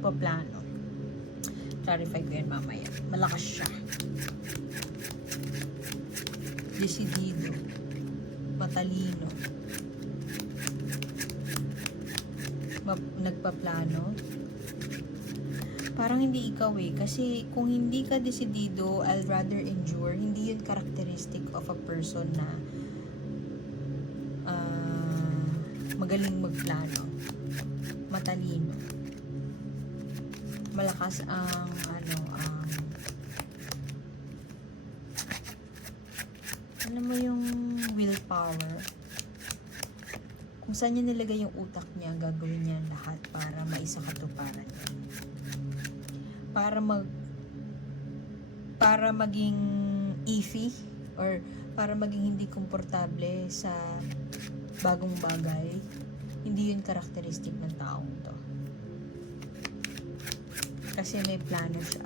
nagpaplano. Clarify ko yan mamaya. Malakas siya. Desidido. Matalino. Nagpaplano. Parang hindi ikaw eh. Kasi kung hindi ka desidido, I'll rather endure. Hindi yun characteristic of a person na magaling magplano. Matalino. Malakas ang alam mo yung willpower. Kung saan niya nilagay yung utak niya, gagawin niya lahat para maisakatuparan niya. Para maging iffy or para maging hindi komportable sa bagong bagay, hindi yun karakteristik ng taong to. Kasi may plano siya.